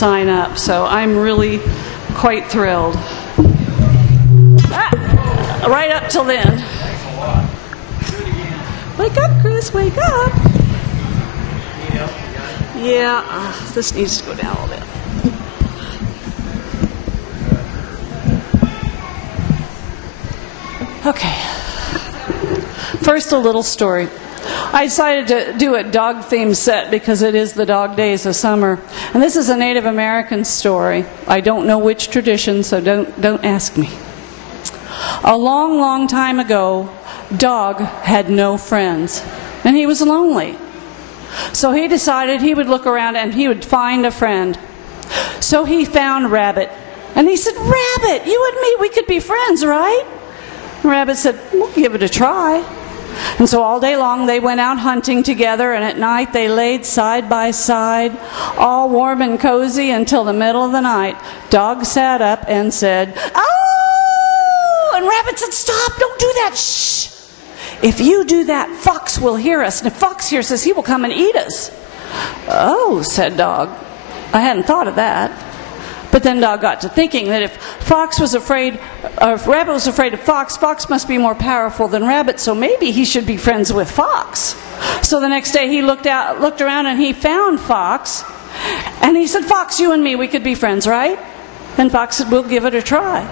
sign up, so I'm really quite thrilled. Right up till then. Wake up, Chris, wake up. Yeah, this needs to go down a little bit. Okay. First, a little story. I decided to do a dog-themed set because it is the dog days of summer. And this is a Native American story. I don't know which tradition, so don't ask me. A long, long time ago, Dog had no friends, and he was lonely. So he decided he would look around and he would find a friend. So he found Rabbit, and he said, "Rabbit, you and me, we could be friends, right?" Rabbit said, "We'll give it a try." And so all day long they went out hunting together, and at night they laid side by side, all warm and cozy until the middle of the night. Dog sat up and said, "Oh!" And Rabbit said, "Stop, don't do that, shh. If you do that, Fox will hear us, and if Fox hears us, he will come and eat us." "Oh," said Dog. "I hadn't thought of that." But then Dog got to thinking that if Rabbit was afraid of Fox, Fox must be more powerful than Rabbit, so maybe he should be friends with Fox. So the next day he looked around and he found Fox, and he said, "Fox, you and me, we could be friends, right?" And Fox said, "We'll give it a try."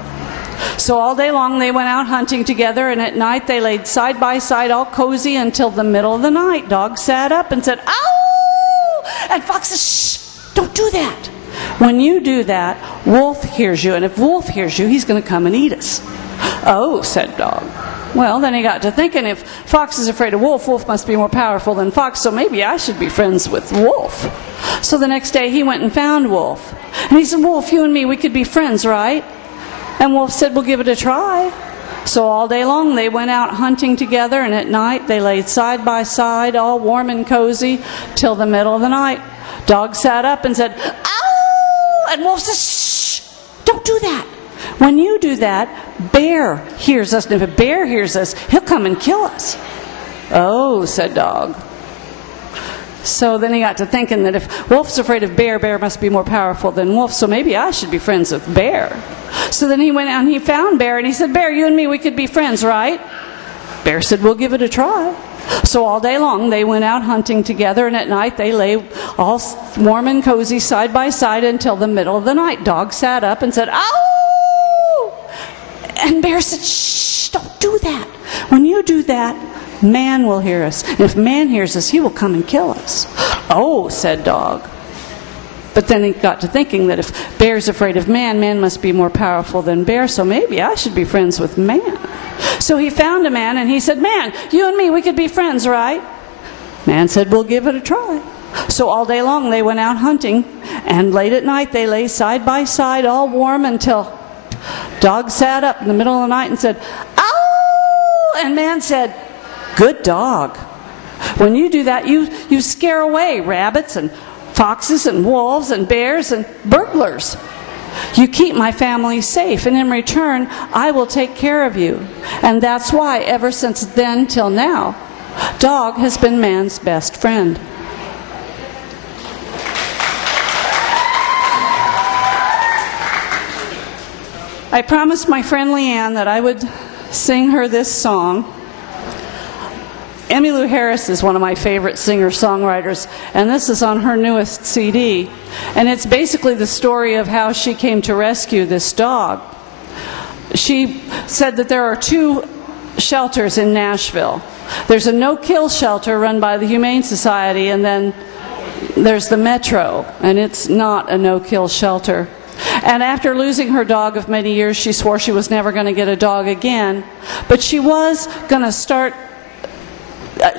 So all day long they went out hunting together, and at night they laid side by side, all cozy until the middle of the night. Dog sat up and said, "Ow!" And Fox said, "Shh, don't do that. When you do that, Wolf hears you, and if Wolf hears you, he's going to come and eat us." "Oh," said Dog. Well, then he got to thinking, if Fox is afraid of Wolf, Wolf must be more powerful than Fox, so maybe I should be friends with Wolf. So the next day he went and found Wolf. And he said, "Wolf, you and me, we could be friends, right?" And Wolf said, "We'll give it a try." So all day long they went out hunting together, and at night they laid side by side, all warm and cozy, till the middle of the night. Dog sat up and said, "Ow!" And Wolf said, "Shh, don't do that. When you do that, Bear hears us, and if a bear hears us, he'll come and kill us." "Oh," said Dog. So then he got to thinking that if Wolf's afraid of Bear, Bear must be more powerful than Wolf, so maybe I should be friends with Bear. So then he went out and he found Bear, and he said, "Bear, you and me, we could be friends, right?" Bear said, "We'll give it a try." So all day long they went out hunting together, and at night they lay all warm and cozy side by side until the middle of the night. Dog sat up and said, "Ow!" And Bear said, "Shh, don't do that. When you do that, Man will hear us. And if Man hears us, he will come and kill us." "Oh," said Dog. But then he got to thinking that if Bear's afraid of Man, Man must be more powerful than Bear, so maybe I should be friends with Man. So he found a man, and he said, "Man, you and me, we could be friends, right?" Man said, "We'll give it a try." So all day long they went out hunting, and late at night they lay side by side, all warm, until Dog sat up in the middle of the night and said, "Ow!" And Man said, "Good dog. When you do that, you scare away rabbits and foxes and wolves and bears and burglars. You keep my family safe, and in return, I will take care of you." And that's why, ever since then till now, Dog has been Man's best friend. I promised my friend Leanne that I would sing her this song. Emmylou Harris is one of my favorite singer-songwriters, and this is on her newest CD. And it's basically the story of how she came to rescue this dog. She said that there are 2 shelters in Nashville. There's a no-kill shelter run by the Humane Society, and then there's the Metro, and it's not a no-kill shelter. And after losing her dog of many years, she swore she was never going to get a dog again, but she was going to start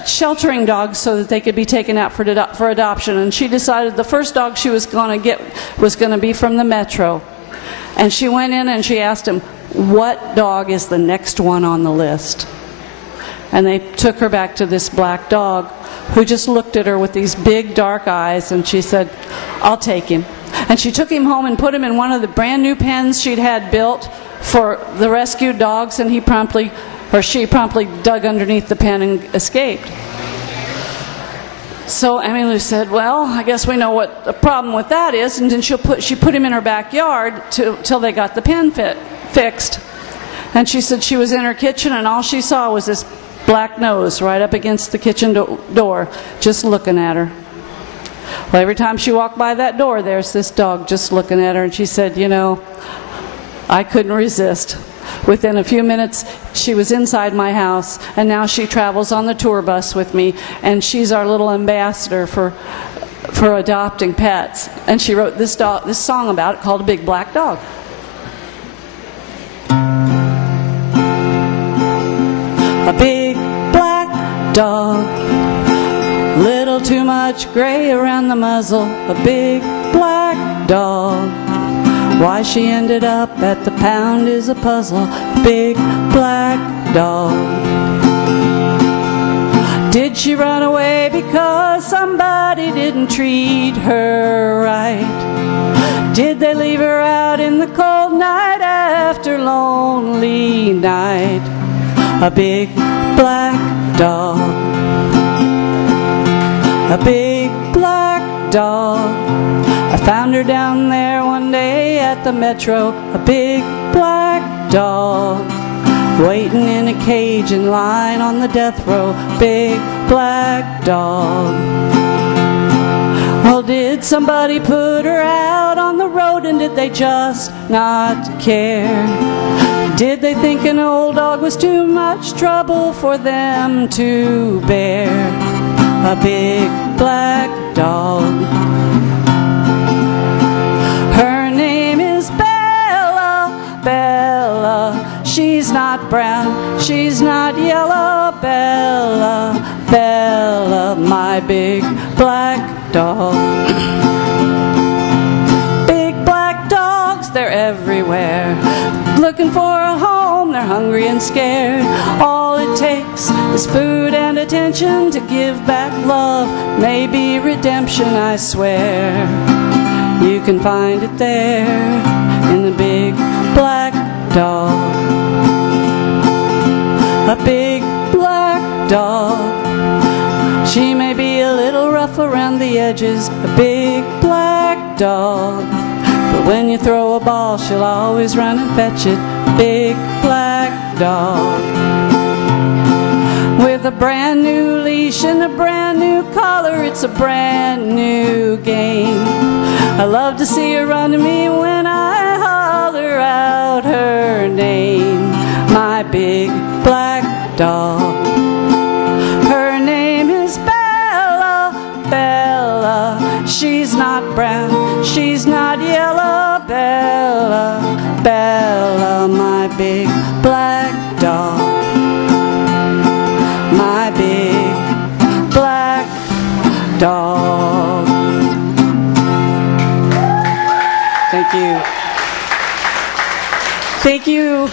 sheltering dogs so that they could be taken out for adoption. And she decided the first dog she was going to get was going to be from the Metro. And she went in and she asked him, "What dog is the next one on the list?" And they took her back to this black dog who just looked at her with these big dark eyes, and she said, "I'll take him." And she took him home and put him in one of the brand new pens she'd had built for the rescued dogs, and she promptly dug underneath the pen and escaped. So Emmylou said, well, I guess we know what the problem with that is. And then she put him in her backyard till they got the pen fixed. And she said she was in her kitchen and all she saw was this black nose right up against the kitchen door, just looking at her. Well, every time she walked by that door, there's this dog just looking at her. And she said, you know, I couldn't resist. Within a few minutes, she was inside my house, and now she travels on the tour bus with me, and she's our little ambassador for adopting pets. And she wrote this song about it called A Big Black Dog. A big black dog, little too much gray around the muzzle. A big black dog, why she ended up at the pound is a puzzle. Big black dog. Did she run away because somebody didn't treat her right? Did they leave her out in the cold night after lonely night? A big black dog. A big black dog. I found her down there one day at the metro. A big black dog, waiting in a cage in line on the death row. Big black dog. Well, did somebody put her out on the road, and did they just not care? Did they think an old dog was too much trouble for them to bear? A big black dog. Her name is Bella, Bella. She's not brown, she's not yellow. Bella, Bella, my big black dog. Big black dogs, they're everywhere, looking for a home. They're hungry and scared. All it takes is food and attention to give back love, maybe redemption, I swear. You can find it there in the big black dog. A big black dog. She may be a little rough around the edges. A big black dog. But when you throw a ball, she'll always run and fetch it. Big black dog. With a brand new leash and a brand new collar, it's a brand new game. I love to see her run to me when I holler out her name. My big black dog. Her name is Bella, Bella. She's not brown, she's not yellow. Bella, Bella, my big black dog. My big black dog. Thank you. Thank you.